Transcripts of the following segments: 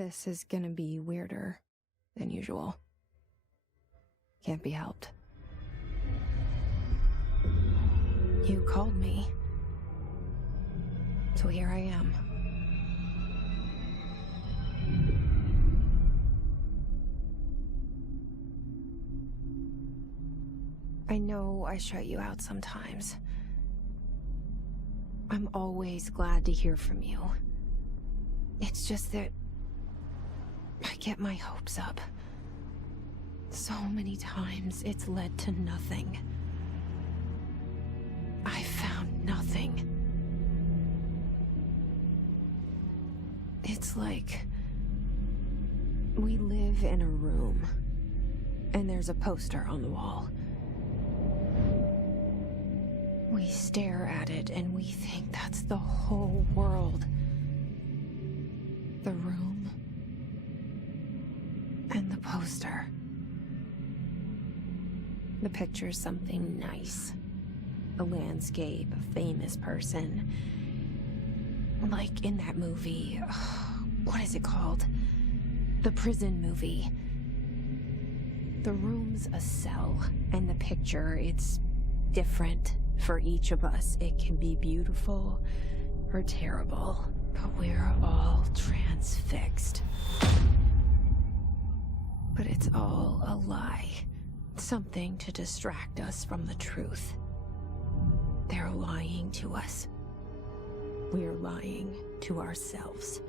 This is gonna be weirder than usual. Can't be helped. You called me. So here I am. I know I shut you out sometimes. I'm always glad to hear from you. It's just that I get my hopes up. So many times it's led to nothing. I found nothing. It's like we live in a room, and there's a poster on the wall. We stare at it and we think that's the whole world. The room and the poster. The picture's something nice. A landscape, a famous person. Like in that movie, what is it called? The prison movie. The room's a cell, and the picture, it's different for each of us. It can be beautiful or terrible, but we're all transfixed. But it's all a lie. Something to distract us from the truth. They're lying to us. We're lying to ourselves.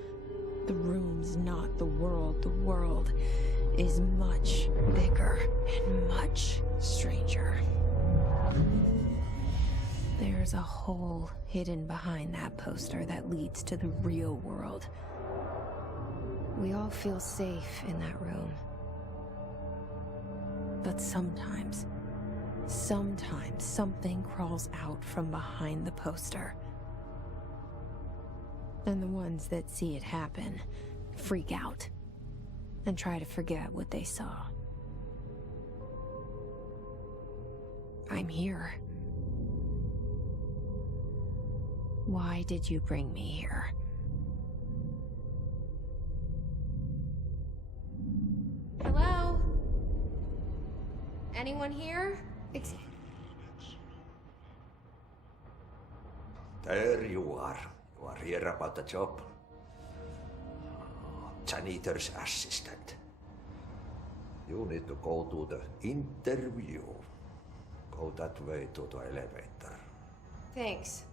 The room's not the world. The world is much bigger and much stranger. There's a hole hidden behind that poster that leads to the real world. We all feel safe in that room. But sometimes something crawls out from behind the poster. And the ones that see it happen freak out and try to forget what they saw. I'm here. Why did you bring me here? Hello? Anyone here? There you are. You are here about the job. Janitor's assistant. You need to go to the interview. Go that way to the elevator. Thanks.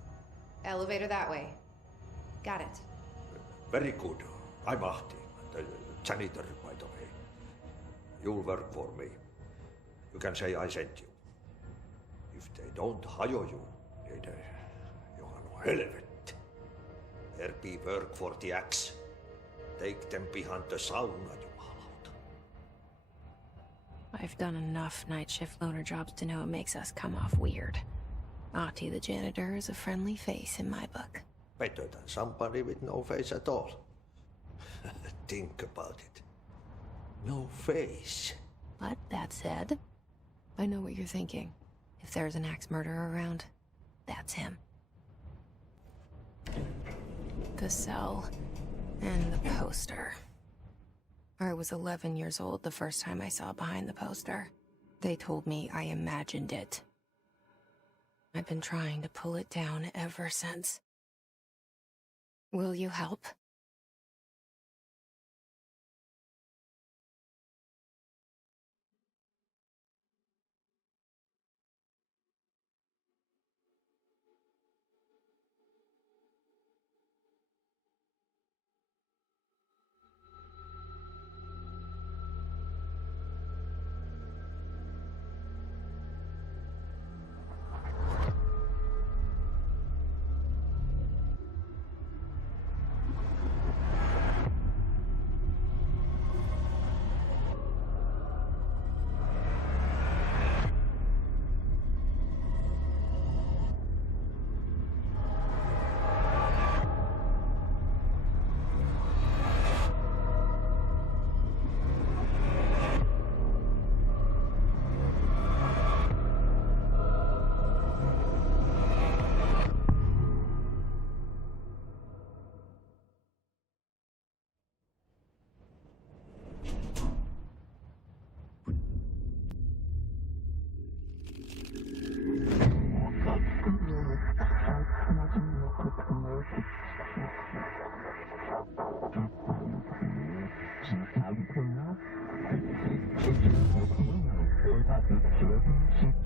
Elevator that way. Got it. Very good. I'm Ahti, the janitor, by the way. You'll work for me. You can say I sent you. If they don't hire you, then you are no helvet. There be work for the axe. Take them behind the sauna, jumalauta. I've done enough night shift loner jobs to know it makes us come off weird. Ahti the janitor is a friendly face in my book. Better than somebody with no face at all. Think about it. No face. But that said, I know what you're thinking. If there's an axe murderer around, that's him. The cell and the poster. I was 11 years old the first time I saw behind the poster. They told me I imagined it. I've been trying to pull it down ever since. Will you help?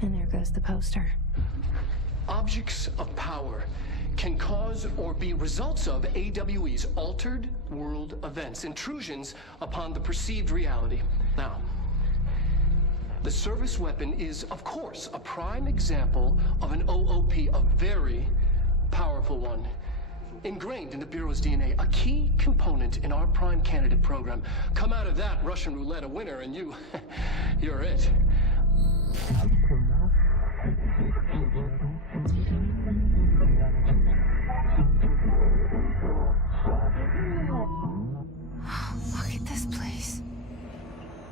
And there goes the poster. Objects of power can cause or be results of AWE's altered world events, intrusions upon the perceived reality. Now, the service weapon is, of course, a prime example of an OOP, a very powerful one. Ingrained in the Bureau's DNA, a key component in our prime candidate program. Come out of that Russian roulette a winner and you're it. Look at this place.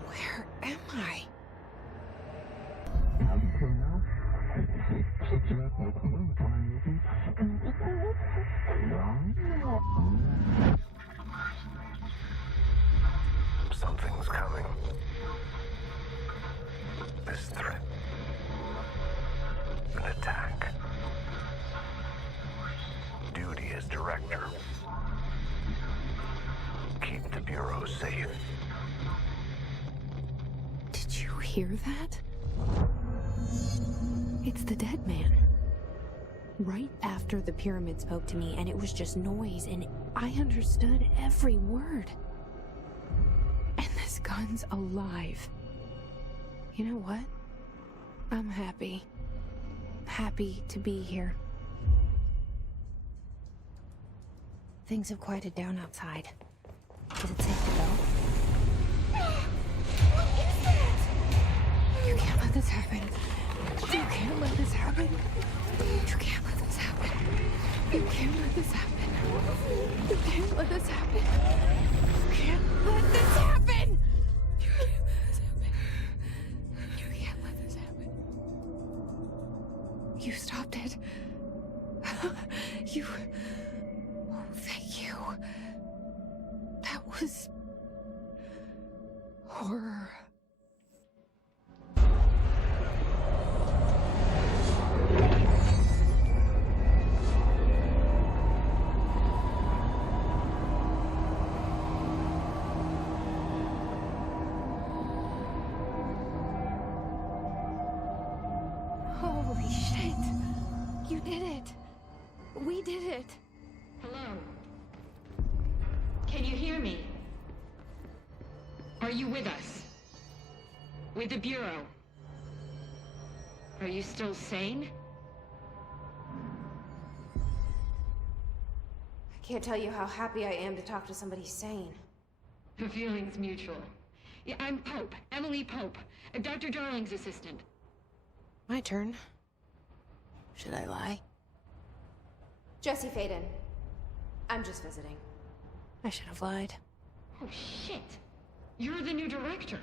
Where am I? Something's coming. This threat. An attack. Duty as director. Keep the Bureau safe. Did you hear that? It's the dead man. Right after the pyramid spoke to me, and it was just noise, and I understood every word. And this gun's alive. You know what? I'm happy. Happy to be here. Things have quieted down outside. Is it safe to go? What is that? You can't let this happen. You can't let this happen. You can't let this happen. You can't let this happen. You can't let this happen. You can't let this happen. You can't let this happen. You stopped it. You... Oh, thank you. That was... horror. Holy shit. You did it. We did it. Hello? Can you hear me? Are you with us? With the Bureau? Are you still sane? I can't tell you how happy I am to talk to somebody sane. The feeling's mutual. Yeah, I'm Pope, Emily Pope, Dr. Darling's assistant. My turn. Should I lie? Jesse Faden. I'm just visiting. I should have lied. Oh, shit. You're the new director.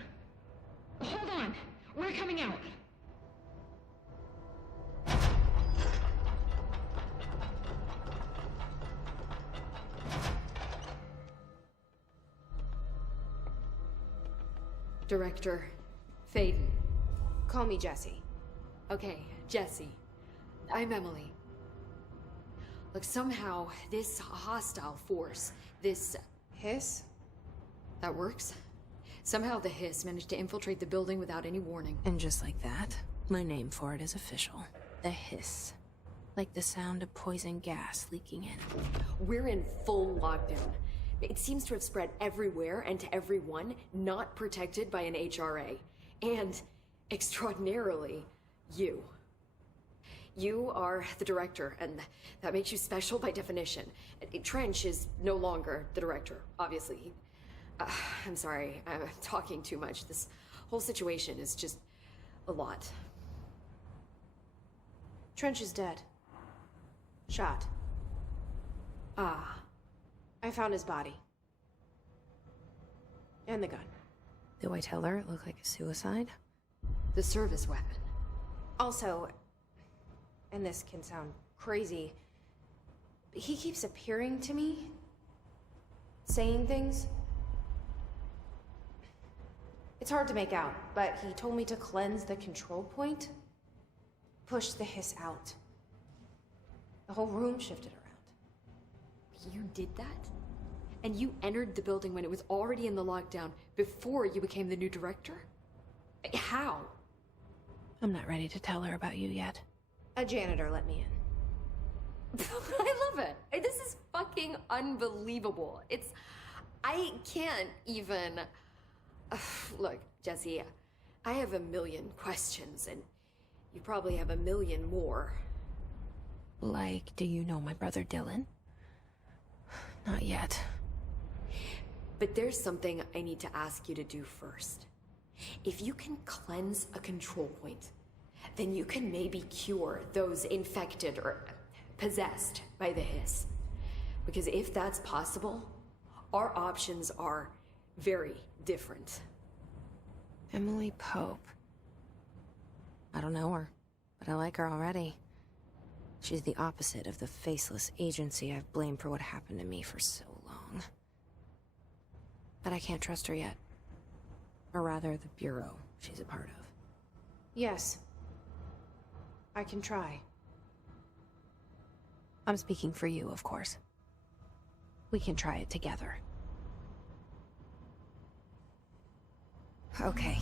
Hold on. We're coming out. Director Faden. Call me Jesse. Okay, Jesse. I'm Emily. Look, somehow this hostile force, this... Hiss? that works? Somehow the hiss managed to infiltrate the building without any warning. And just like that, my name for it is official. The hiss. Like the sound of poison gas leaking in. We're in full lockdown. It seems to have spread everywhere and to everyone not protected by an HRA. And, extraordinarily, you. You are the director, and that makes you special by definition. Trench is no longer the director, obviously. I'm sorry, I'm talking too much. This whole situation is just a lot. Trench is dead. Shot. Ah. I found his body. And the gun. Do I tell her it looked like a suicide? The service weapon. Also, and this can sound crazy, but he keeps appearing to me, saying things. It's hard to make out, but he told me to cleanse the control point, push the hiss out. The whole room shifted around. You did that? And you entered the building when it was already in the lockdown before you became the new director? How? I'm not ready to tell her about you yet. A janitor let me in. I love it. This is fucking unbelievable. I can't even... Look, Jesse, I have a million questions, and you probably have a million more. Like, do you know my brother Dylan? Not yet. But there's something I need to ask you to do first. If you can cleanse a control point, then you can maybe cure those infected or possessed by the hiss. Because if that's possible, our options are very different. Emily Pope. I don't know her, but I like her already. She's the opposite of the faceless agency I've blamed for what happened to me for so long. But I can't trust her yet. Or rather, the Bureau she's a part of. Yes. I can try. I'm speaking for you, of course. We can try it together. Okay.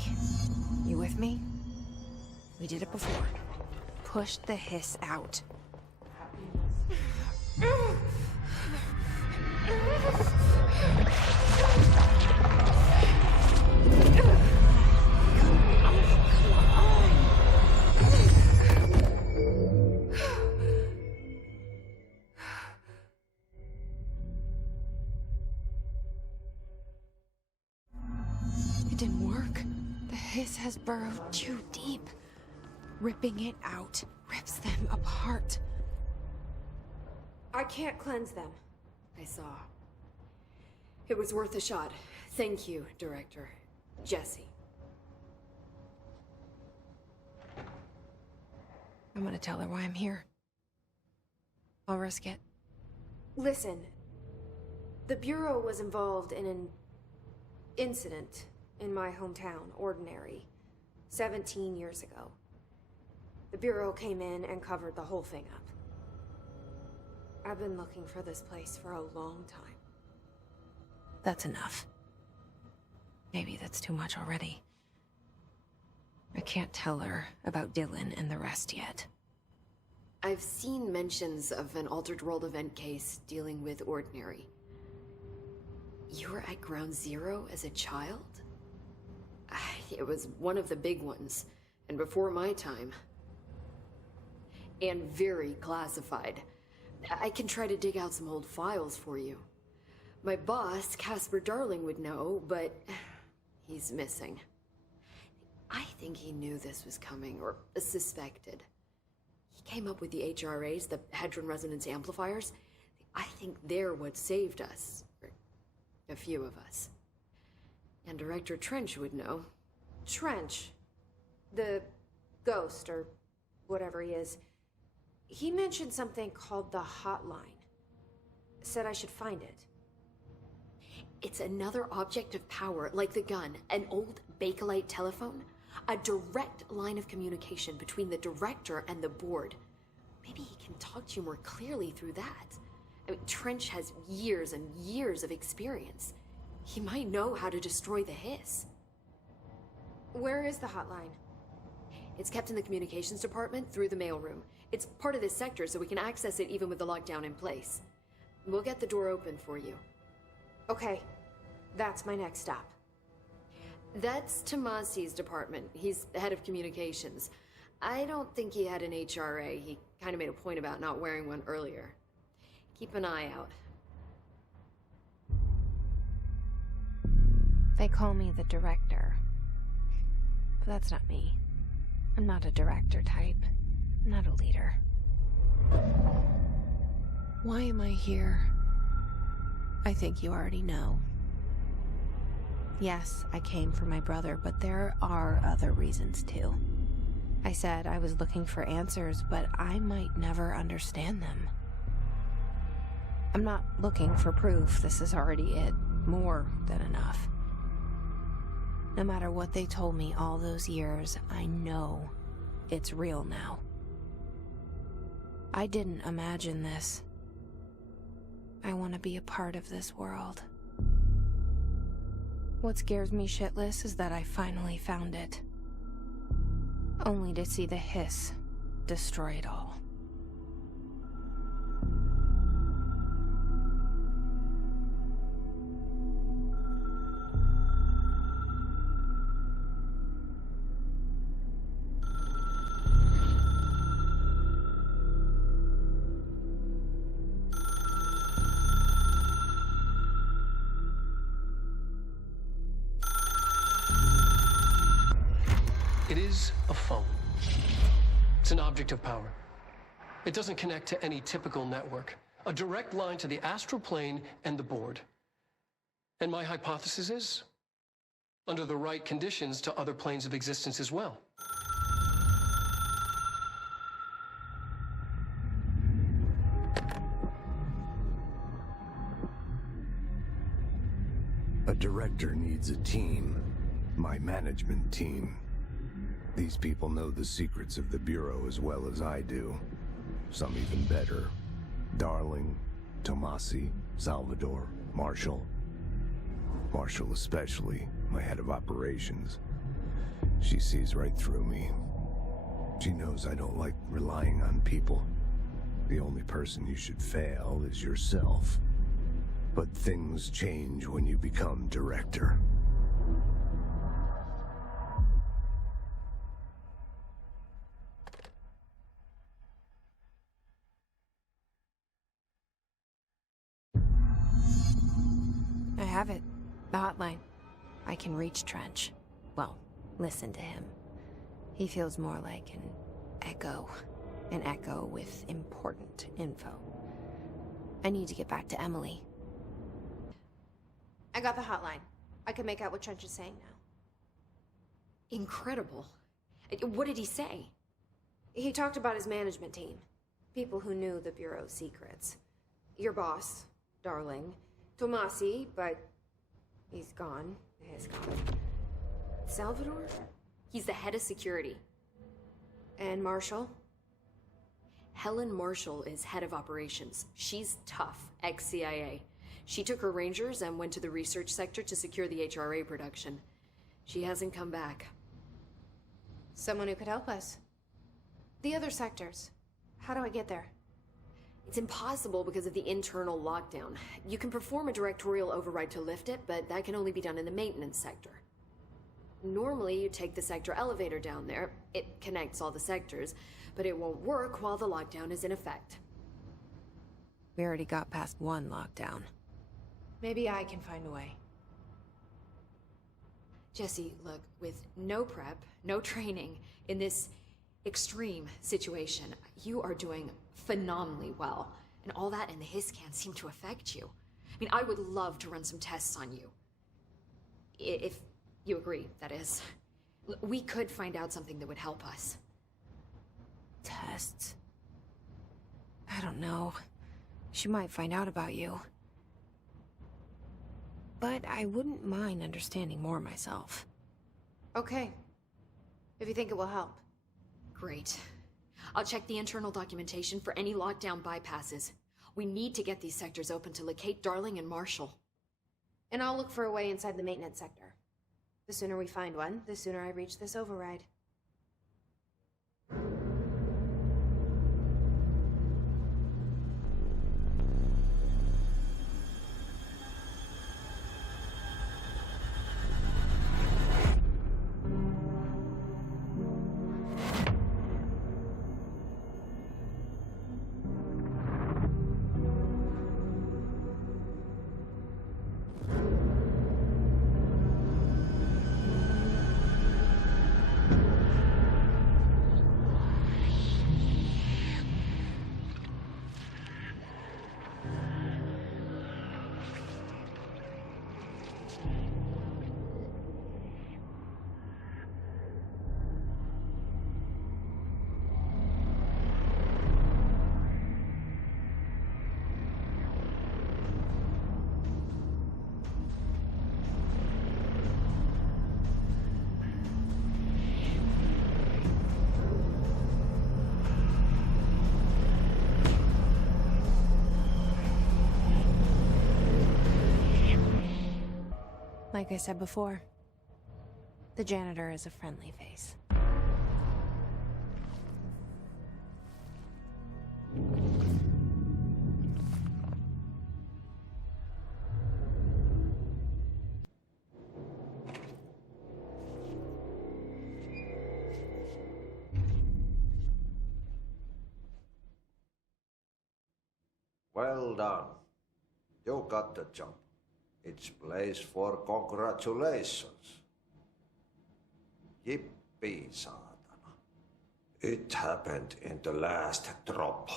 You with me? We did it before. Push the hiss out. It didn't work. The hiss has burrowed too deep. Ripping it out rips them apart. I can't cleanse them. I saw. It was worth a shot. Thank you, Director. Jesse. I'm gonna tell her why I'm here. I'll risk it. Listen. The Bureau was involved in an incident in my hometown, Ordinary, 17 years ago. The Bureau came in and covered the whole thing up. I've been looking for this place for a long time. That's enough. Maybe that's too much already. I can't tell her about Dylan and the rest yet. I've seen mentions of an Altered World event case dealing with Ordinary. You were at Ground Zero as a child? It was one of the big ones, and before my time. And very classified. I can try to dig out some old files for you. My boss, Casper Darling, would know, but he's missing. I think he knew this was coming, or suspected. He came up with the HRAs, the Hadron Resonance Amplifiers. I think they're what saved us. Or a few of us. And Director Trench would know. Trench. The ghost, or whatever he is. He mentioned something called the Hotline. Said I should find it. It's another object of power, like the gun, an old Bakelite telephone. A direct line of communication between the director and the board. Maybe he can talk to you more clearly through that. I mean, Trench has years and years of experience. He might know how to destroy the hiss. Where is the hotline? It's kept in the communications department through the mailroom. It's part of this sector, so we can access it even with the lockdown in place. We'll get the door open for you. Okay, that's my next stop. That's Tomasi's department. He's the head of communications. I don't think he had an HRA. He kind of made a point about not wearing one earlier. Keep an eye out. They call me the director. But that's not me. I'm not a director type. I'm not a leader. Why am I here? I think you already know. Yes, I came for my brother, but there are other reasons too. I said I was looking for answers, but I might never understand them. I'm not looking for proof. This is already it. More than enough. No matter what they told me all those years, I know it's real now. I didn't imagine this. I want to be a part of this world. What scares me shitless is that I finally found it. only to see the hiss destroy it all. It is a phone. It's an object of power. It doesn't connect to any typical network. A direct line to the astral plane and the board. And my hypothesis is, under the right conditions, to other planes of existence as well. A director needs a team. My management team. These people know the secrets of the Bureau as well as I do. Some even better. Darling, Tomasi, Salvador, Marshall. Marshall especially, my head of operations. She sees right through me. She knows I don't like relying on people. The only person you should fail is yourself. But things change when you become director. I have it. The hotline. I can reach Trench. Well, listen to him. He feels more like an echo. An echo with important info. I need to get back to Emily. I got the hotline. I can make out what Trench is saying now. Incredible. What did he say? He talked about his management team. People who knew the Bureau's secrets. Your boss, Darling. Tomasi, but he's gone. He's gone. Salvador? He's the head of security. And Marshall? Helen Marshall is head of operations. She's tough, ex-CIA. She took her Rangers and went to the research sector to secure the HRA production. She hasn't come back. Someone who could help us. The other sectors. How do I get there? It's impossible because of the internal lockdown. You can perform a directorial override to lift it, but that can only be done in the maintenance sector. Normally, you take the sector elevator down there. It connects all the sectors, but it won't work while the lockdown is in effect. We already got past one lockdown. Maybe I can find a way. Jesse, look, with no prep, no training, in this extreme situation, you are doing phenomenally well. And all that and the hiss can't seem to affect you. I mean, I would love to run some tests on you. If you agree, that is. We could find out something that would help us. Tests? I don't know. She might find out about you. But I wouldn't mind understanding more myself. Okay. If you think it will help. Great. I'll check the internal documentation for any lockdown bypasses. We need to get these sectors open to locate Darling and Marshall. And I'll look for a way inside the maintenance sector. The sooner we find one, the sooner I reach this override. Like I said before, the janitor is a friendly face. Well done. You got the job. It's place for congratulations. Yippee, saatana. It happened in the last drop.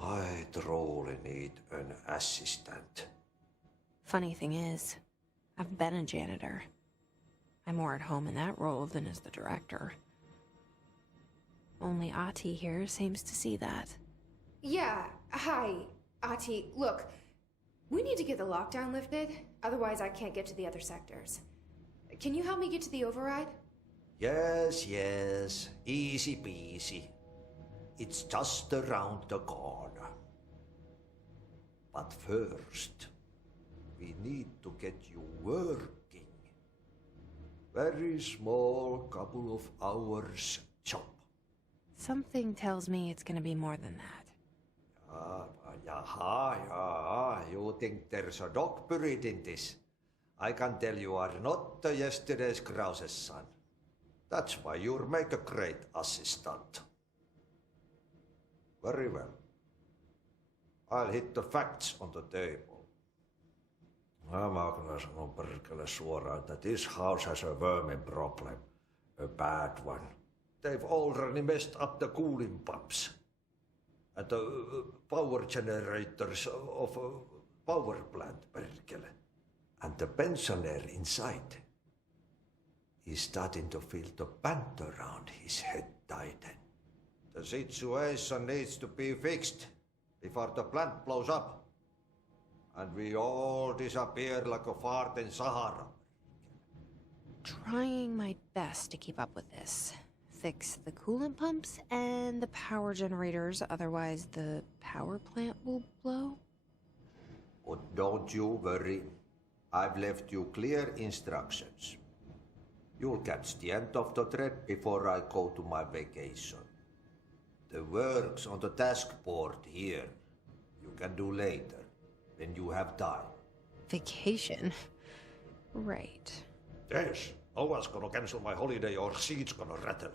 I truly need an assistant. Funny thing is, I've been a janitor. I'm more at home in that role than as the director. Only Ati here seems to see that. Yeah, hi, Ati. Look, we need to get the lockdown lifted, otherwise I can't get to the other sectors. Can you help me get to the override? Yes, easy peasy. It's just around the corner. But first, we need to get you working. Very small, couple of hours job. Something tells me it's gonna be more than that. You think there's a dog buried in this? I can tell you are not yesterday's Krause's son. That's why you'll make a great assistant. Very well. I'll hit the facts on the table. Mä kyllä sanon perkele suoraan, että this house has a vermin problem. A bad one. They've already messed up the cooling pumps. And the power generators of a power plant, perkele. And the pensioner inside is starting to feel the band around his head tighten. The situation needs to be fixed before the plant blows up. And we all disappear like a fart in Sahara. Trying my best to keep up with this. Fix the coolant pumps and the power generators, otherwise the power plant will blow. But don't you worry. I've left you clear instructions. You'll catch the end of the thread before I go to my vacation. The work's on the task board here. You can do later, when you have time. Vacation? Right. Yes, no one's gonna cancel my holiday or seat's gonna rattle.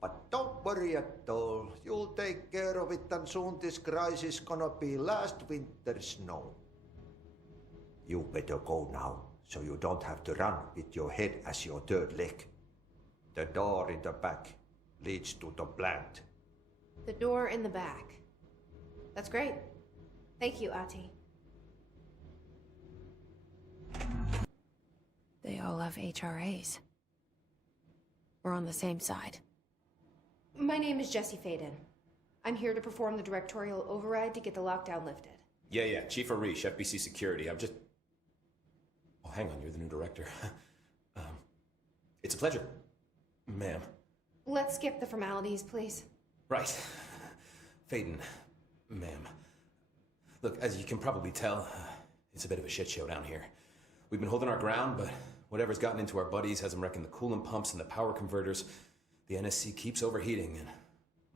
But don't worry at all. You'll take care of it and soon this crisis gonna be last winter's snow. You better go now, so you don't have to run with your head as your third leg. The door in the back leads to the plant. The door in the back. That's great. Thank you, Ati. They all have HRAs. We're on the same side. My name is Jesse Faden. I'm here to perform the directorial override to get the lockdown lifted. Yeah, Chief Arish, FBC Security. I'm just... Oh, hang on, you're the new director. It's a pleasure, ma'am. Let's skip the formalities, please. Right. Faden, ma'am. Look, as you can probably tell, it's a bit of a shit show down here. We've been holding our ground, but whatever's gotten into our buddies has them wrecking the coolant pumps and the power converters. The NSC keeps overheating, and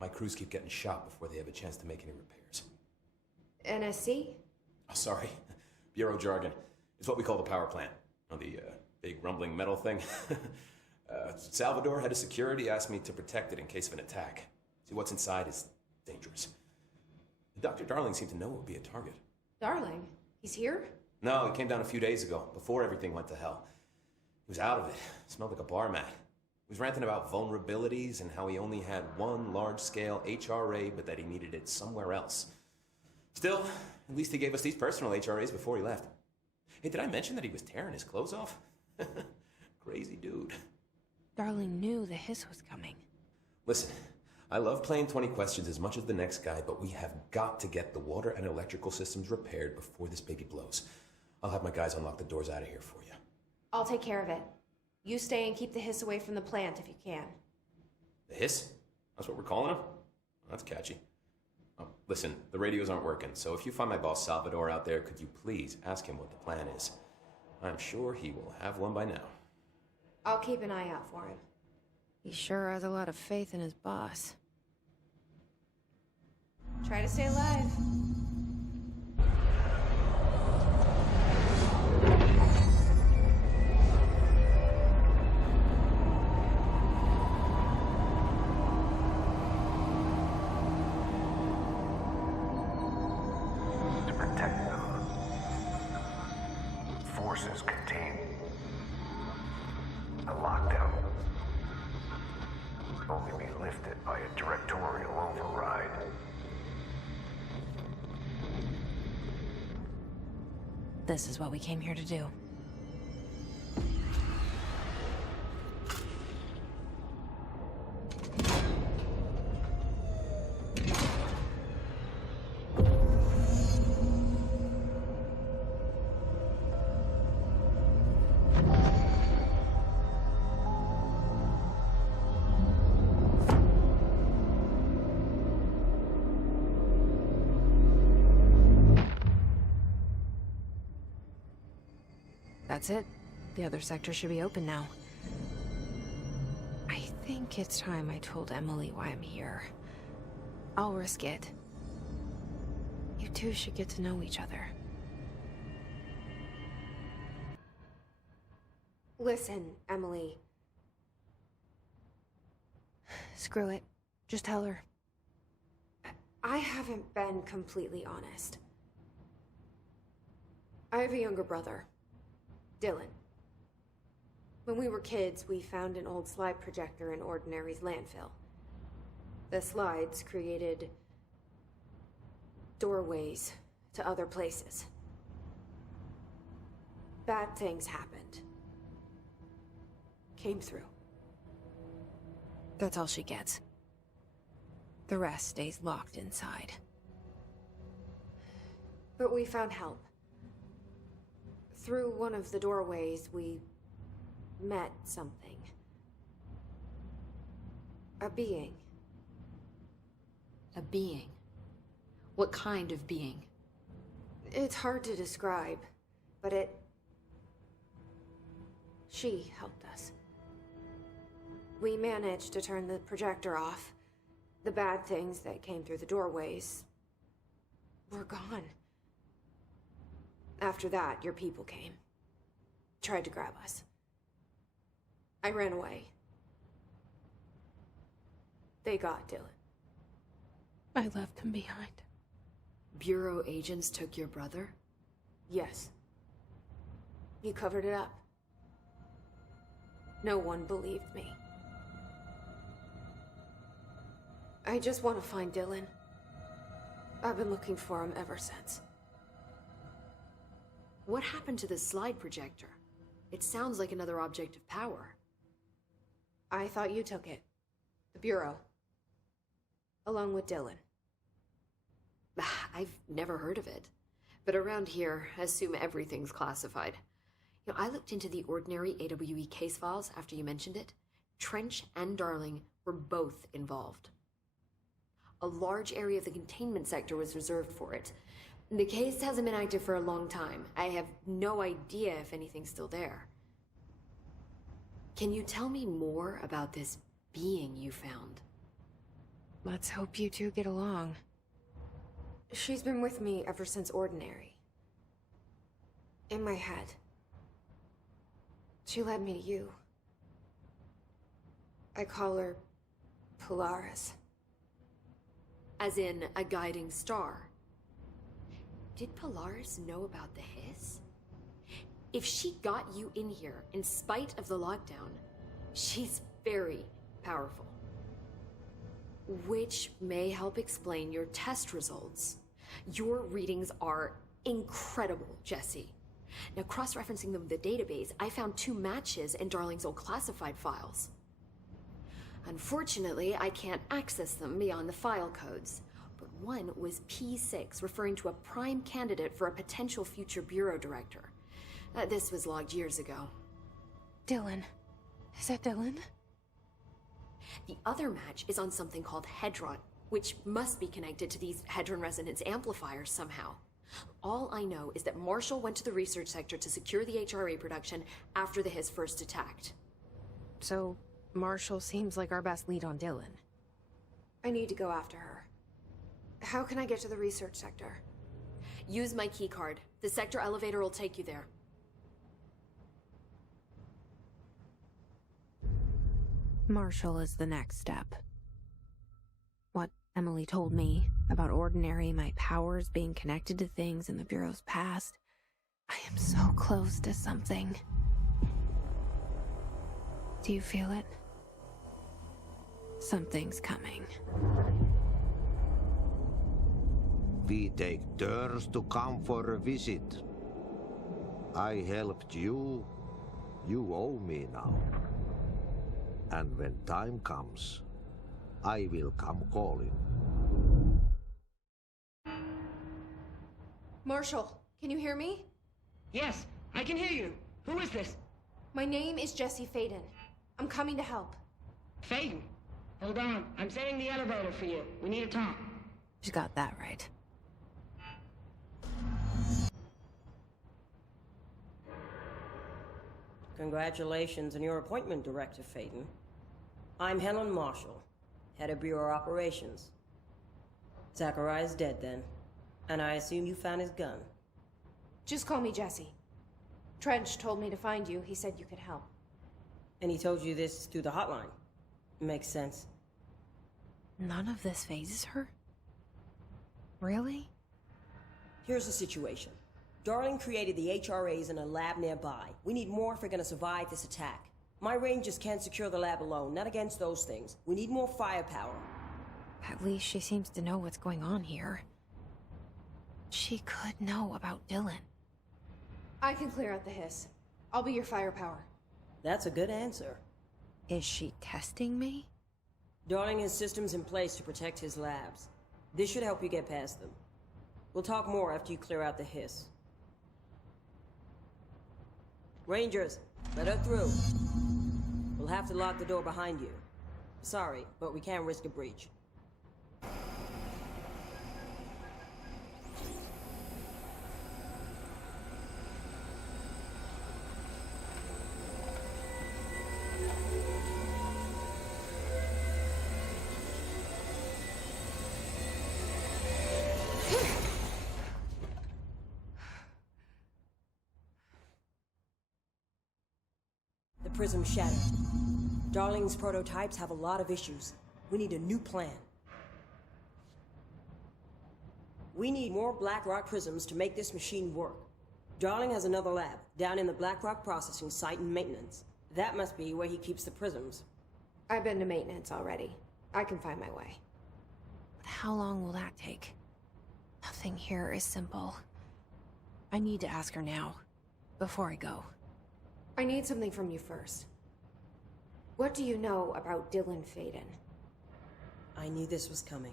my crews keep getting shot before they have a chance to make any repairs. NSC? Oh, sorry. Bureau jargon. It's what we call the power plant. You know, the big rumbling metal thing. Salvador, head of security, asked me to protect it in case of an attack. See, what's inside is dangerous. Dr. Darling seemed to know it would be a target. Darling? He's here? No, he came down a few days ago, before everything went to hell. He was out of it. Smelled like a bar mat. He was ranting about vulnerabilities and how he only had one large-scale HRA, but that he needed it somewhere else. Still, at least he gave us these personal HRAs before he left. Hey, did I mention that he was tearing his clothes off? Crazy dude. Darling knew the hiss was coming. Listen, I love playing 20 questions as much as the next guy, but we have got to get the water and electrical systems repaired before this baby blows. I'll have my guys unlock the doors out of here for you. I'll take care of it. You stay and keep the hiss away from the plant if you can. The hiss? That's what we're calling him? That's catchy. Oh, listen, the radios aren't working, so if you find my boss Salvador out there, could you please ask him what the plan is? I'm sure he will have one by now. I'll keep an eye out for him. He sure has a lot of faith in his boss. Try to stay alive. forces contain the lockdown. Could only be lifted by a directorial override. This is what we came here to do. That's it. The other sector should be open now. I think it's time I told Emily why I'm here. I'll risk it. You two should get to know each other. Listen, Emily. Screw it. Just tell her. I haven't been completely honest. I have a younger brother, Dylan. When we were kids, we found an old slide projector in Ordinary's landfill. The slides created doorways to other places. Bad things happened. Came through. That's all she gets. The rest stays locked inside. But we found help. Through one of the doorways, we met something. A being. A being? What kind of being? It's hard to describe, but she helped us. We managed to turn the projector off. The bad things that came through the doorways were gone. After that, your people came. Tried to grab us. I ran away. They got Dylan. I left him behind. Bureau agents took your brother? Yes. You covered it up. No one believed me. I just want to find Dylan. I've been looking for him ever since. What happened to the slide projector? It sounds like another object of power. I thought you took it. The Bureau. Along with Dylan. I've never heard of it. But around here, I assume everything's classified. You know, I looked into the Ordinary AWE case files after you mentioned it. Trench and Darling were both involved. A large area of the containment sector was reserved for it. The case hasn't been active for a long time. I have no idea if anything's still there. Can you tell me more about this being you found? Let's hope you two get along. She's been with me ever since Ordinary. In my head. She led me to you. I call her Polaris. As in, a guiding star. Did Polaris know about the hiss? If she got you in here in spite of the lockdown, she's very powerful. Which may help explain your test results. Your readings are incredible, Jesse. Now, cross-referencing them with the database, I found 2 matches in Darling's old classified files. Unfortunately, I can't access them beyond the file codes. But one was P6, referring to a prime candidate for a potential future bureau director. This was logged years ago. Dylan. Is that Dylan? The other match is on something called Hedron, which must be connected to these Hedron resonance amplifiers somehow. All I know is that Marshall went to the research sector to secure the HRA production after the Hiss first attacked. So, Marshall seems like our best lead on Dylan. I need to go after her. How can I get to the research sector? Use my keycard. The sector elevator will take you there. Marshall is the next step. What Emily told me about Ordinary, my powers being connected to things in the Bureau's past, I am so close to something. Do you feel it? Something's coming. We take turns to come for a visit. I helped you. You owe me now. And when time comes, I will come calling. Marshall, can you hear me? Yes, I can hear you. Who is this? My name is Jesse Faden. I'm coming to help. Faden. Hold on. I'm setting the elevator for you. We need to talk. You got that right. Congratulations on your appointment, Director Faden. I'm Helen Marshall, head of Bureau Operations. Zachariah's dead then, and I assume you found his gun. Just call me Jesse. Trench told me to find you. He said you could help. And he told you this through the hotline. Makes sense. None of this phases her? Really? Here's the situation. Darling created the HRAs in a lab nearby. We need more if we're gonna survive this attack. My rangers can't secure the lab alone, not against those things. We need more firepower. At least she seems to know what's going on here. She could know about Dylan. I can clear out the hiss. I'll be your firepower. That's a good answer. Is she testing me? Darling has systems in place to protect his labs. This should help you get past them. We'll talk more after you clear out the hiss. Rangers, let her through. We'll have to lock the door behind you. Sorry, but we can't risk a breach. The prism shattered. Darling's prototypes have a lot of issues. We need a new plan. We need more Blackrock prisms to make this machine work. Darling has another lab, down in the Blackrock processing site in maintenance. That must be where he keeps the prisms. I've been to maintenance already. I can find my way. But how long will that take? Nothing here is simple. I need to ask her now, before I go. I need something from you first. What do you know about Dylan Faden? I knew this was coming.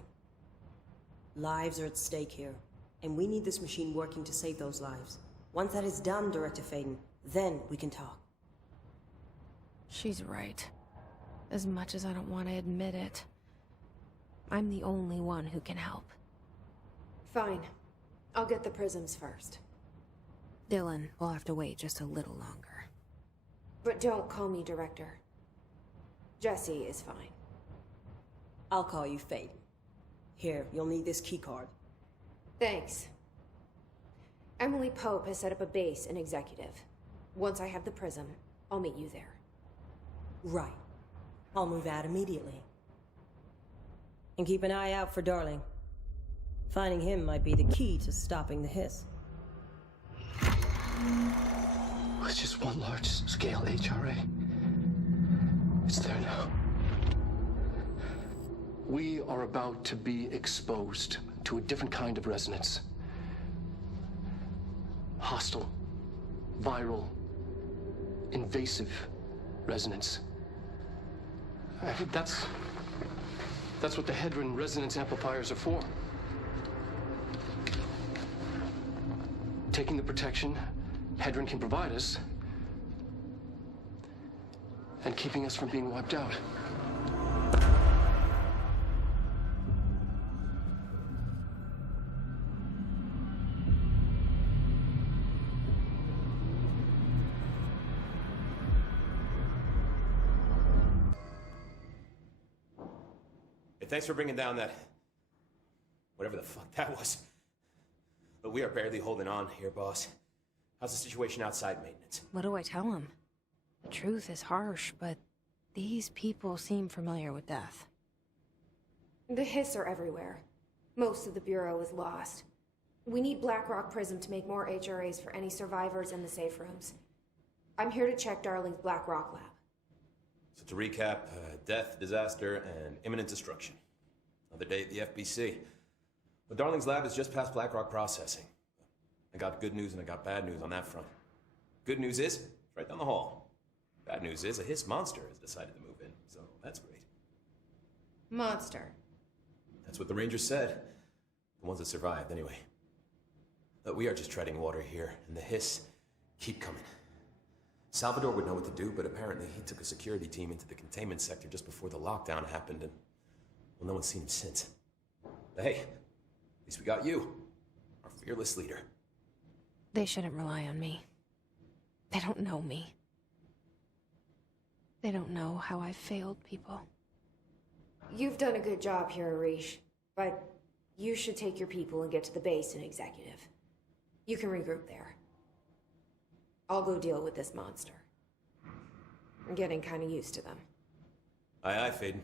Lives are at stake here, and we need this machine working to save those lives. Once that is done, Director Faden, then we can talk. She's right. As much as I don't want to admit it. I'm the only one who can help. Fine. I'll get the prisms first. Dylan will have to wait just a little longer. But don't call me Director. Jesse is fine. I'll call you Faden. Here, you'll need this keycard. Thanks. Emily Pope has set up a base in Executive. Once I have the prism, I'll meet you there. Right. I'll move out immediately. And keep an eye out for Darling. Finding him might be the key to stopping the hiss. It's just one large-scale HRA. It's there now. We are about to be exposed to a different kind of resonance. Hostile, viral, invasive resonance. That's what the Hedron resonance amplifiers are for. Taking the protection Hedron can provide us, and keeping us from being wiped out. Hey, thanks for bringing down that... whatever the fuck that was. But we are barely holding on here, boss. How's the situation outside maintenance? What do I tell him? The truth is harsh, but these people seem familiar with death. The hiss are everywhere. Most of the Bureau is lost. We need Blackrock Prism to make more HRAs for any survivors in the safe rooms. I'm here to check Darling's Blackrock lab. So to recap, death, disaster, and imminent destruction. Another day at the FBC. But Darling's lab is just past Blackrock processing. I got good news and I got bad news on that front. Good news is, it's right down the hall. Bad news is, a Hiss monster has decided to move in, so that's great. Monster. That's what the Rangers said. The ones that survived, anyway. But we are just treading water here, and the Hiss keep coming. Salvador would know what to do, but apparently he took a security team into the containment sector just before the lockdown happened, and, well, no one's seen him since. But hey, at least we got you, our fearless leader. They shouldn't rely on me. They don't know me. They don't know how I've failed people. You've done a good job here, Arish, but you should take your people and get to the base and executive. You can regroup there. I'll go deal with this monster. I'm getting kind of used to them. Aye, aye, Faden.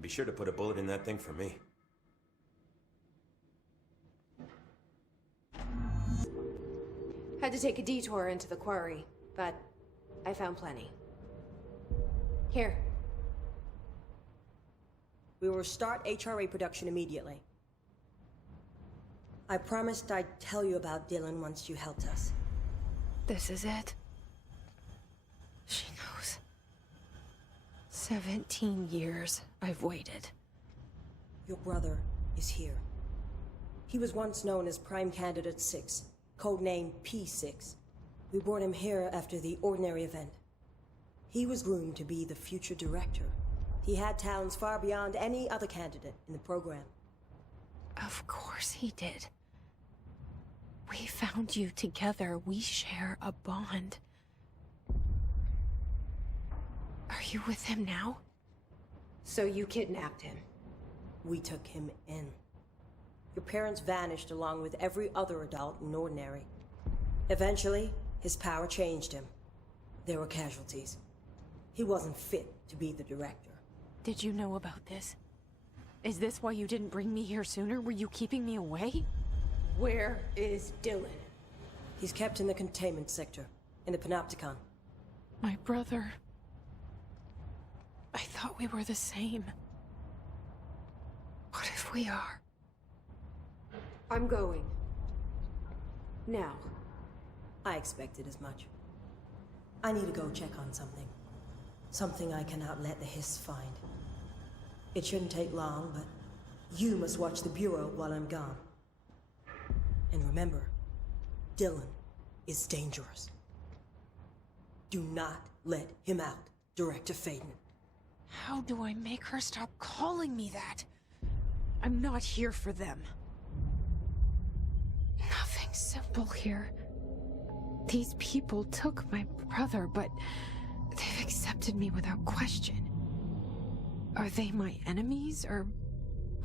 Be sure to put a bullet in that thing for me. Had to take a detour into the quarry, but I found plenty. Here. We will start HRA production immediately. I promised I'd tell you about Dylan once you helped us. This is it. She knows. 17 years I've waited. Your brother is here. He was once known as Prime Candidate 6, codename P6. We brought him here after the Ordinary event. He was groomed to be the future director. He had talents far beyond any other candidate in the program. Of course he did. We found you together. We share a bond. Are you with him now? So you kidnapped him? We took him in. Your parents vanished along with every other adult in Ordinary. Eventually, his power changed him. There were casualties. He wasn't fit to be the director. Did you know about this? Is this why you didn't bring me here sooner? Were you keeping me away? Where is Dylan? He's kept in the containment sector, in the Panopticon. My brother. I thought we were the same. What if we are? I'm going. Now. I expected as much. I need to go check on something. Something I cannot let the Hiss find. It shouldn't take long, but you must watch the Bureau while I'm gone. And remember, Dylan is dangerous. Do not let him out, Director Faden. How do I make her stop calling me that? I'm not here for them. Nothing simple here. These people took my brother, but they've accepted me without question. Are they my enemies or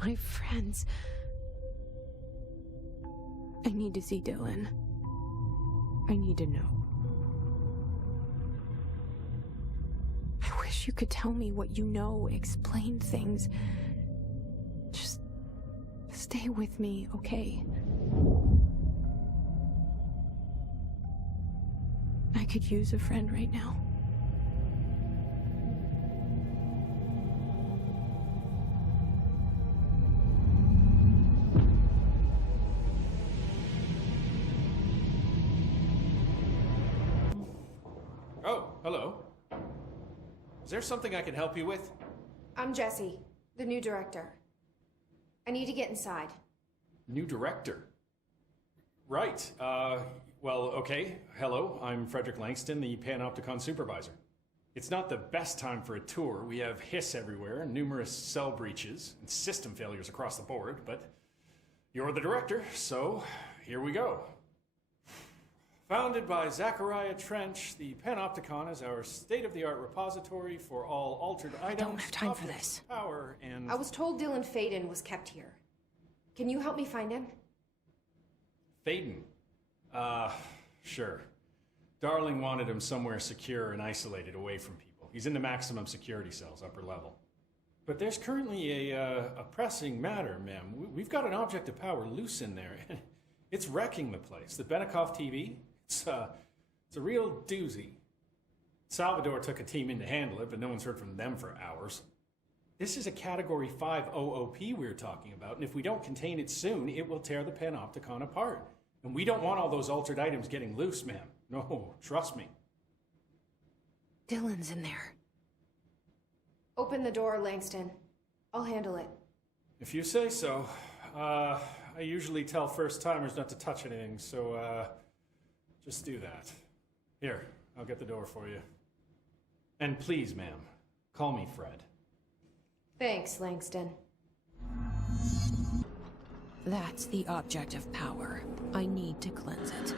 my friends? I need to see Dylan. I need to know. I wish you could tell me what you know, explain things. Just stay with me, okay? I could use a friend right now. Oh, hello. Is there something I can help you with? I'm Jesse, the new director. I need to get inside. New director? Right, well, okay. Hello, I'm Frederick Langston, the Panopticon supervisor. It's not the best time for a tour. We have Hiss everywhere, numerous cell breaches, and system failures across the board, but you're the director, so here we go. Founded by Zachariah Trench, the Panopticon is our state-of-the-art repository for all altered items. Don't have time for objects, this. Power and... I was told Dylan Faden was kept here. Can you help me find him? Faden? Sure. Darling wanted him somewhere secure and isolated away from people. He's in the maximum security cells, upper level. But there's currently a pressing matter, ma'am. We've got an object of power loose in there. It's wrecking the place. The Benikoff TV, it's a real doozy. Salvador took a team in to handle it, but no one's heard from them for hours. This is a Category 5 OOP we're talking about, and if we don't contain it soon, it will tear the Panopticon apart. And we don't want all those altered items getting loose, ma'am. No, trust me. Dylan's in there. Open the door, Langston. I'll handle it. If you say so. I usually tell first-timers not to touch anything, so, just do that. Here, I'll get the door for you. And please, ma'am, call me Fred. Thanks, Langston. That's the object of power. I need to cleanse it.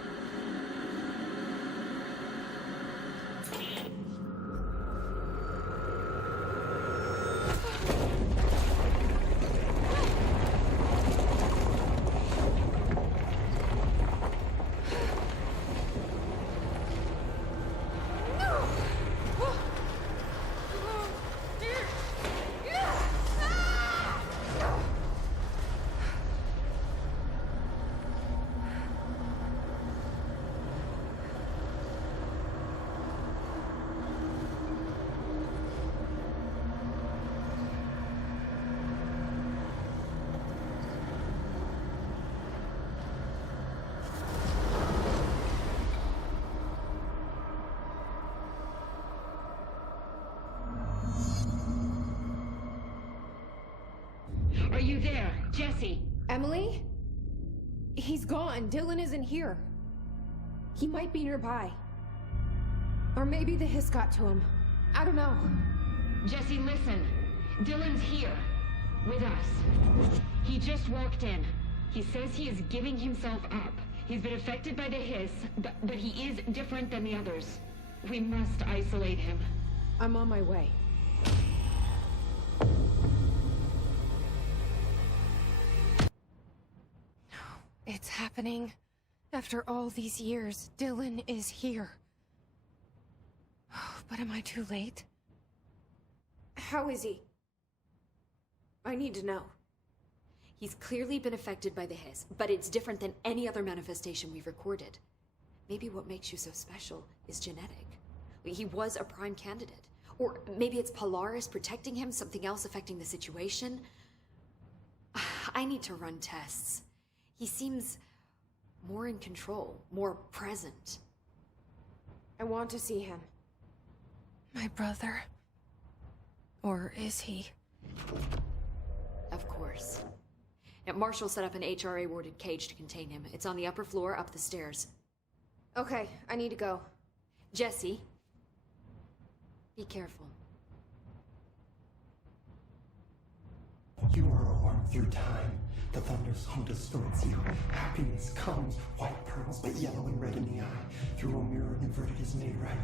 Are you there, Jesse? Emily? He's gone. Dylan isn't here. He might be nearby. Or maybe the hiss got to him. I don't know. Jesse, listen. Dylan's here. With us. He just walked in. He says he is giving himself up. He's been affected by the hiss, but he is different than the others. We must isolate him. I'm on my way. It's happening. After all these years, Dylan is here. But am I too late? How is he? I need to know. He's clearly been affected by the hiss, but it's different than any other manifestation we've recorded. Maybe what makes you so special is genetic. He was a prime candidate. Or maybe it's Polaris protecting him, something else affecting the situation. I need to run tests. He seems more in control, more present. I want to see him. My brother? Or is he? Of course. Now, Marshall set up an HRA-warded cage to contain him. It's on the upper floor, up the stairs. Okay, I need to go. Jesse, be careful. You are a worm through time. The thunder's hum distorts you. Happiness comes, white pearls, but yellow and red in the eye. Through a mirror inverted is made right.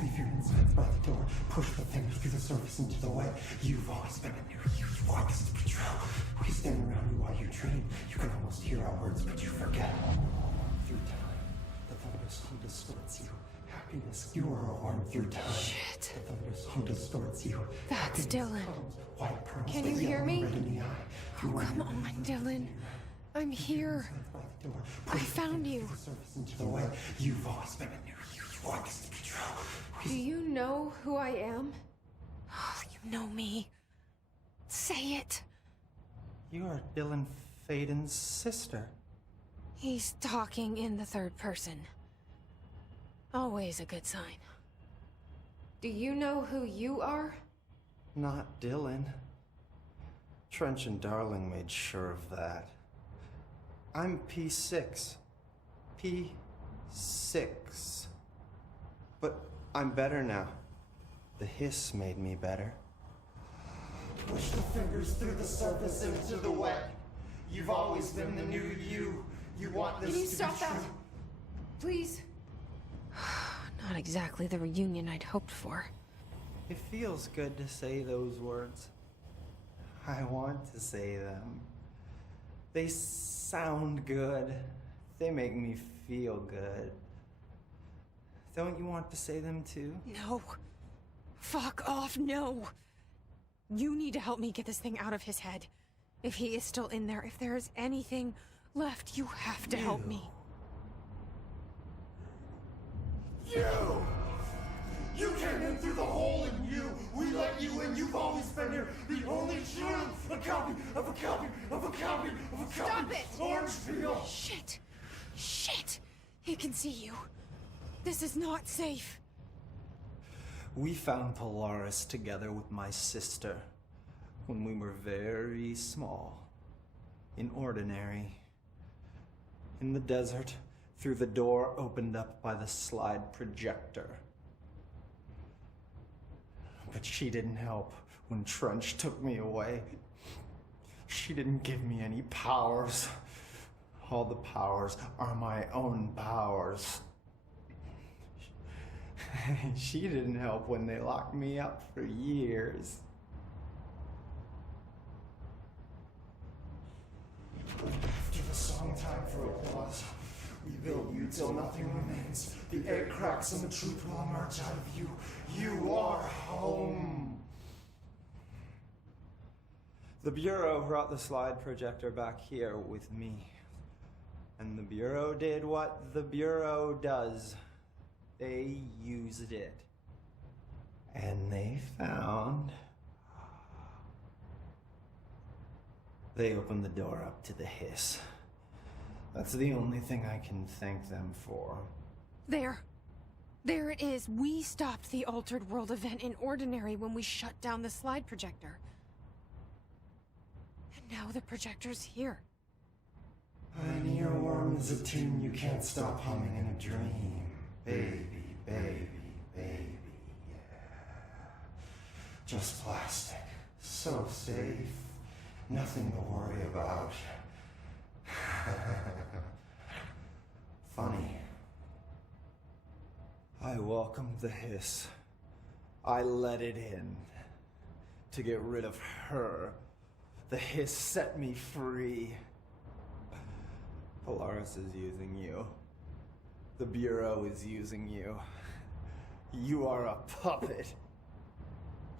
Leave your insides by the door. Push the fingers through the surface into the way. You've always been a new you. You want us to be true. We stand around you while you dream. You can almost hear our words, but you forget. Through time, the thunder's hum distorts you. Happiness, you are a worm through time. Shit. The thunder's hum distorts you. That's Dylan. White pearls, Can but you hear yellow me? and red in the eye. Oh, come on, Dylan. I'm here. I found you. Into the way. You've always been a new you. You want us to be true. Do you know who I am? Oh, you know me. Say it. You are Dylan Faden's sister. He's talking in the third person. Always a good sign. Do you know who you are? Not Dylan. Trench and Darling made sure of that. I'm P6. P6. But I'm better now. The hiss made me better. Push the fingers through the surface into the wet. You've always been the new you. You want this Can you to stop be that? true. Please? Not exactly the reunion I'd hoped for. It feels good to say those words. I want to say them. They sound good. They make me feel good. Don't you want to say them too? No. Fuck off, no. You need to help me get this thing out of his head. If he is still in there, if there is anything left. You have to help me. You came in through the hole in you. We let you in. You've always been here. The only truth. A copy of a copy of a copy of a copy. Stop it! Orange peel. Shit. Shit. He can see you. This is not safe. We found Polaris together with my sister when we were very small. In Ordinary. In the desert, through the door opened up by the slide projector. But she didn't help when Trench took me away. She didn't give me any powers. All the powers are my own powers. She didn't help when they locked me up for years. After the song time for applause, we build you till nothing remains. The egg cracks and the truth will emerge out of you. You are home. The Bureau brought the slide projector back here with me. And the Bureau did what the Bureau does. They used it. And they found... They opened the door up to the hiss. That's the only thing I can thank them for. There. There it is. We stopped the Altered World event in Ordinary when we shut down the slide projector. And now the projector's here. An earworm is a tune you can't stop humming in a dream. Baby, baby, baby, yeah. Just plastic. So safe. Nothing to worry about. Funny. I welcomed the hiss. I let it in. To get rid of her. The hiss set me free. Polaris is using you. The Bureau is using you. You are a puppet.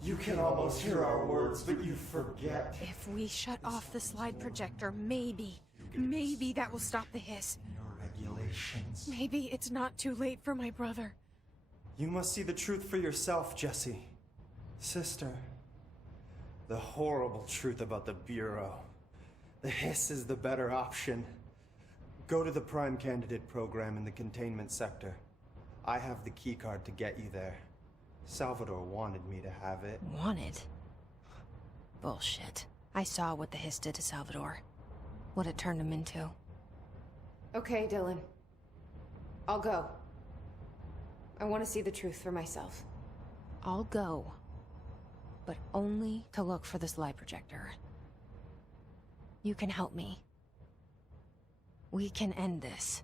You can almost hear our words, but you forget. If we shut off the slide projector, maybe that will stop the hiss. Your regulations. Maybe it's not too late for my brother. You must see the truth for yourself, Jesse. Sister. The horrible truth about the Bureau. The hiss is the better option. Go to the Prime Candidate program in the containment sector. I have the keycard to get you there. Salvador wanted me to have it. Wanted? Bullshit. I saw what the hiss did to Salvador. What it turned him into. Okay, Dylan. I'll go. I want to see the truth for myself. I'll go. But only to look for the slide projector. You can help me. We can end this.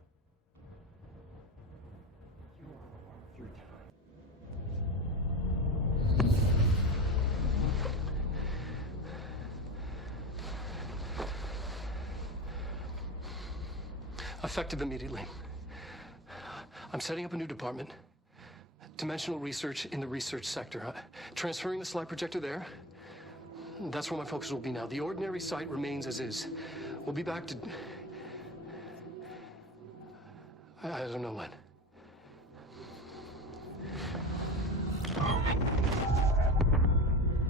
Effective immediately. I'm setting up a new department. Dimensional research in the research sector. Transferring the slide projector there. That's where my focus will be now. The Ordinary site remains as is. We'll be back to... I don't know when.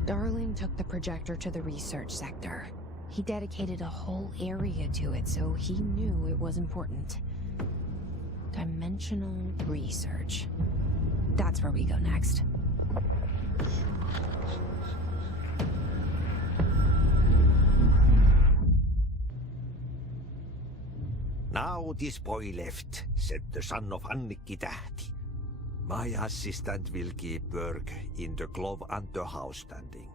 Darling took the projector to the research sector. He dedicated a whole area to it, so he knew it was important. Dimensional research. That's where we go next. Now this boy left, said the son of Annikki Tähti. My assistant will keep work in the glove and the house standing.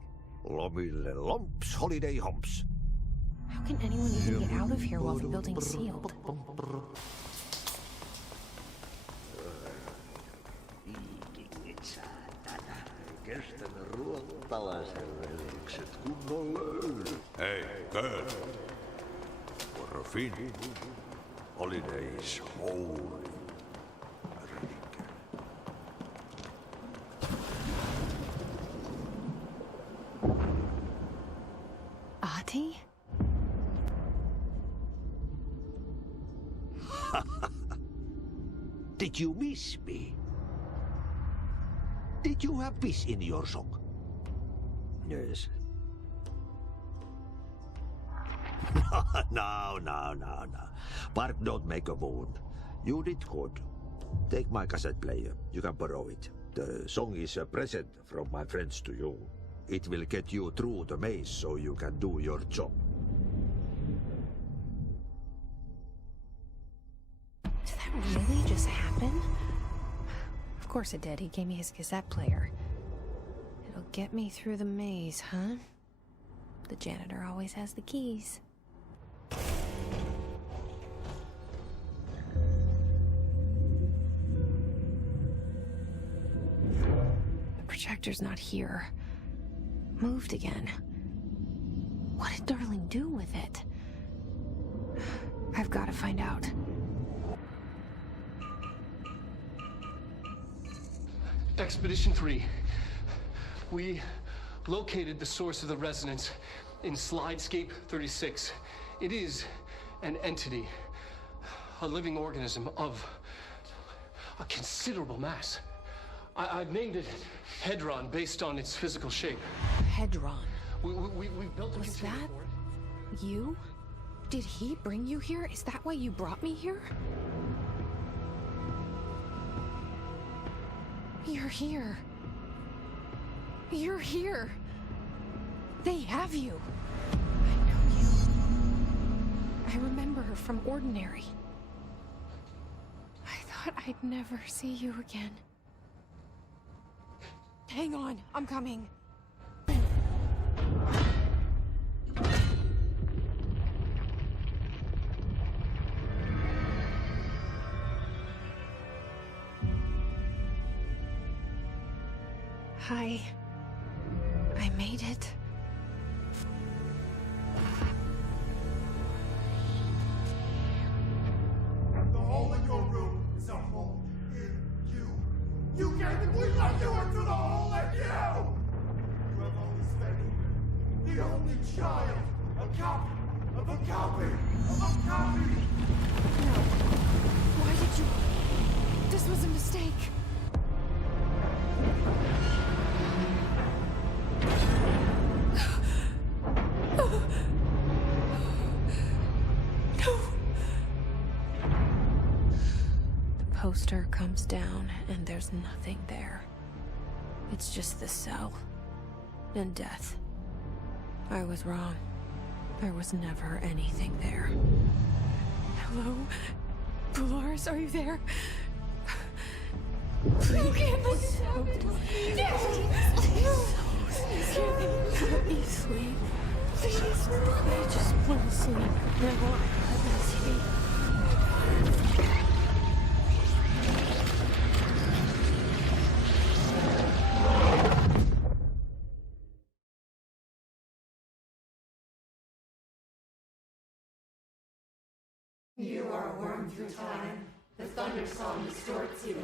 Lomille lomps, holiday humps. How can anyone even get out of here while the building's sealed? Hey, girl. For a fin. Holidays holy. Ahti? Did you miss me? Did you have peace in your song? Yes. No. Bark don't make a wound. You did good. Take my cassette player. You can borrow it. The song is a present from my friends to you. It will get you through the maze so you can do your job. Did that really just happen? Of course it did. He gave me his cassette player. It'll get me through the maze, huh? The janitor always has the keys. The projector's not here. Moved again. What did Darling do with it? I've got to find out. Expedition 3. We located the source of the resonance in Slidescape 36. It is an entity, a living organism of a considerable mass. I've named it Hedron based on its physical shape. Hedron. We built a Was container that for it. you? Did he bring you here? Is that why you brought me here? You're here. You're here. They have you. I know you. I remember her from Ordinary. I thought I'd never see you again. Hang on, I'm coming. Hi. I made it. The hole in your room is a hole in you. You gave it, we let you into the hole in you! You have always been the only child, a copy of a copy of a copy! No. Why did you... This was a mistake. The poster comes down and there's nothing there. It's just the cell. And death. I was wrong. There was never anything there. Hello? Polaris, are you there? Please. You can't let this happen. Let me sleep. Please. I just want to sleep. Now, let me sleep. You are a worm through time. The thunder song distorts you.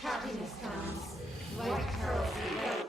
Happiness comes. White pearls reveal.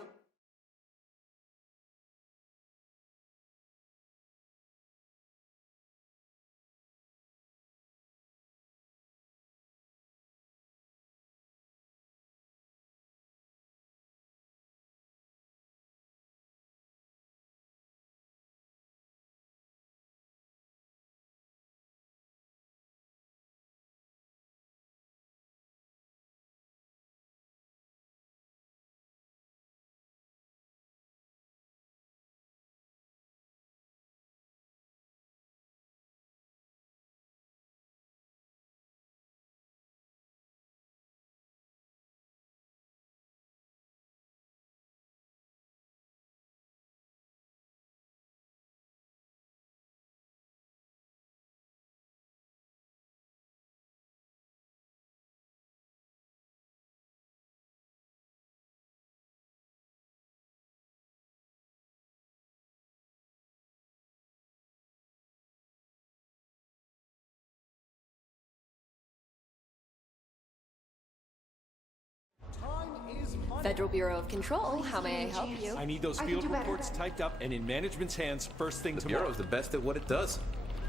Federal Bureau of Control, how may I help you? I need those field reports typed up and in management's hands first thing tomorrow. Bureau's the best at what it does.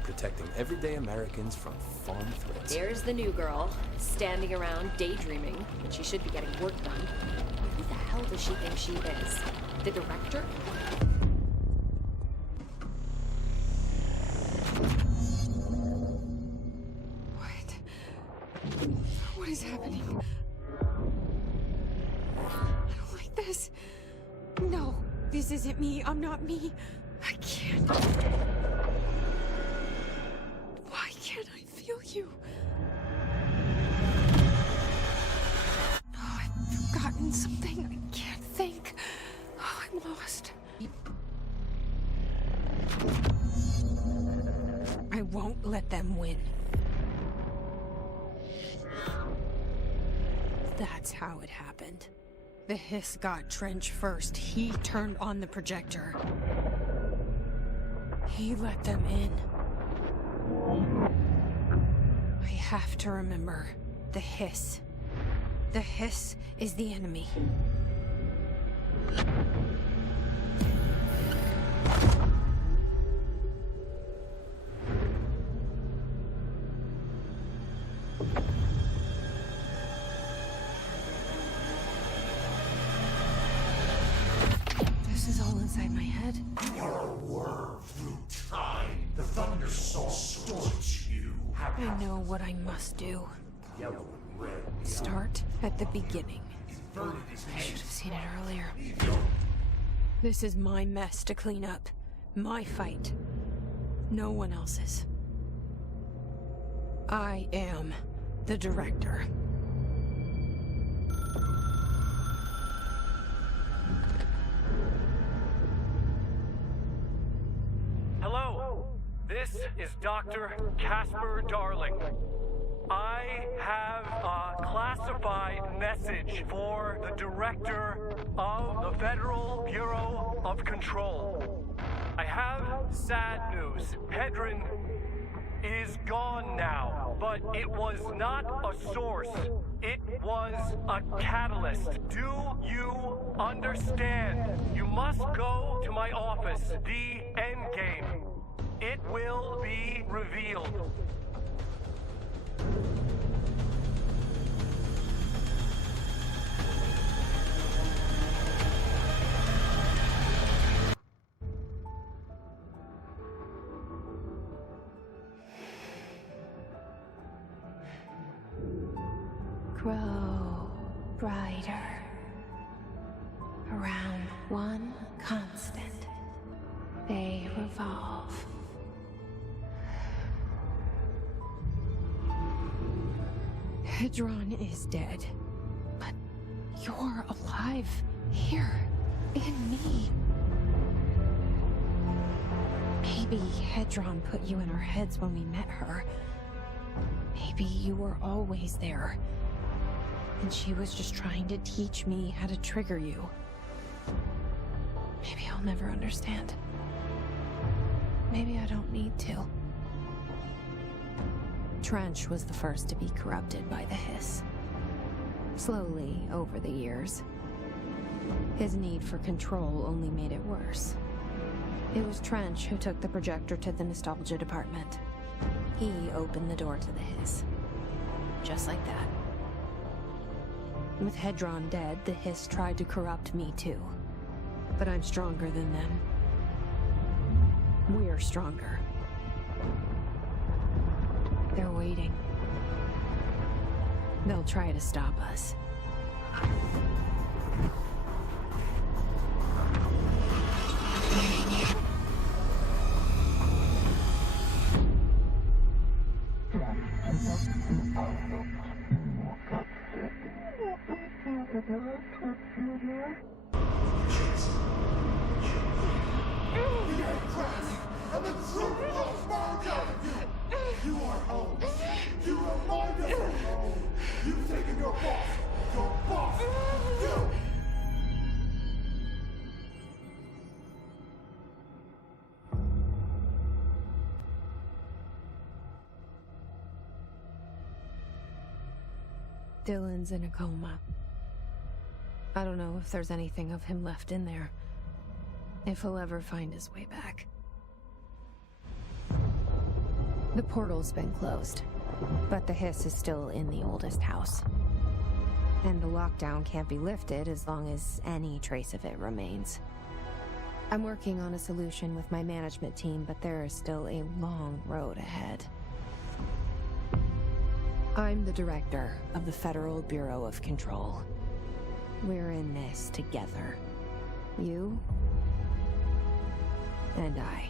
protecting everyday Americans from foreign threats. There's the new girl, standing around daydreaming when she should be getting work done. Who the hell does she think she is? The director? What is happening? I don't like this. No, this isn't me. I'm not me. I can't. Why can't I feel you? Oh, I've forgotten something. I can't think. Oh, I'm lost. I won't let them win. That's how it happened. The Hiss got Trench first. He turned on the projector. He let them in. I have to remember the Hiss. The Hiss is the enemy. This is all inside my head. You are a worm through time. The Thunder Soul distorts you. I know what I must do. Start at the beginning. I should have seen it earlier. This is my mess to clean up. My fight. No one else's. I am the director. Hello, this is Dr. Casper Darling. I have a classified message for the director of the Federal Bureau of Control. I have sad news. Hedron is gone now, but it was not a source. It was a catalyst. Do you understand? You must go to my office, the Endgame. It will be revealed. Grow brighter around one constant. They revolve. Hedron is dead, but you're alive here in me. Maybe Hedron put you in our heads when we met her. Maybe you were always there. And she was just trying to teach me how to trigger you. Maybe I'll never understand. Maybe I don't need to. Trench was the first to be corrupted by the Hiss. Slowly, over the years. His need for control only made it worse. It was Trench who took the projector to the nostalgia department. He opened the door to the Hiss. Just like that. With Hedron dead, the Hiss tried to corrupt me too. But I'm stronger than them. We're stronger. They're waiting. They'll try to stop us. And the truth will spark out of you! You are home! You remind us of home! You've taken your boss, you! Dylan's in a coma. I don't know if there's anything of him left in there. If he'll ever find his way back. The portal's been closed, but the hiss is still in the oldest house. And the lockdown can't be lifted as long as any trace of it remains. I'm working on a solution with my management team, but there is still a long road ahead. I'm the director of the Federal Bureau of Control. We're in this together. You and I.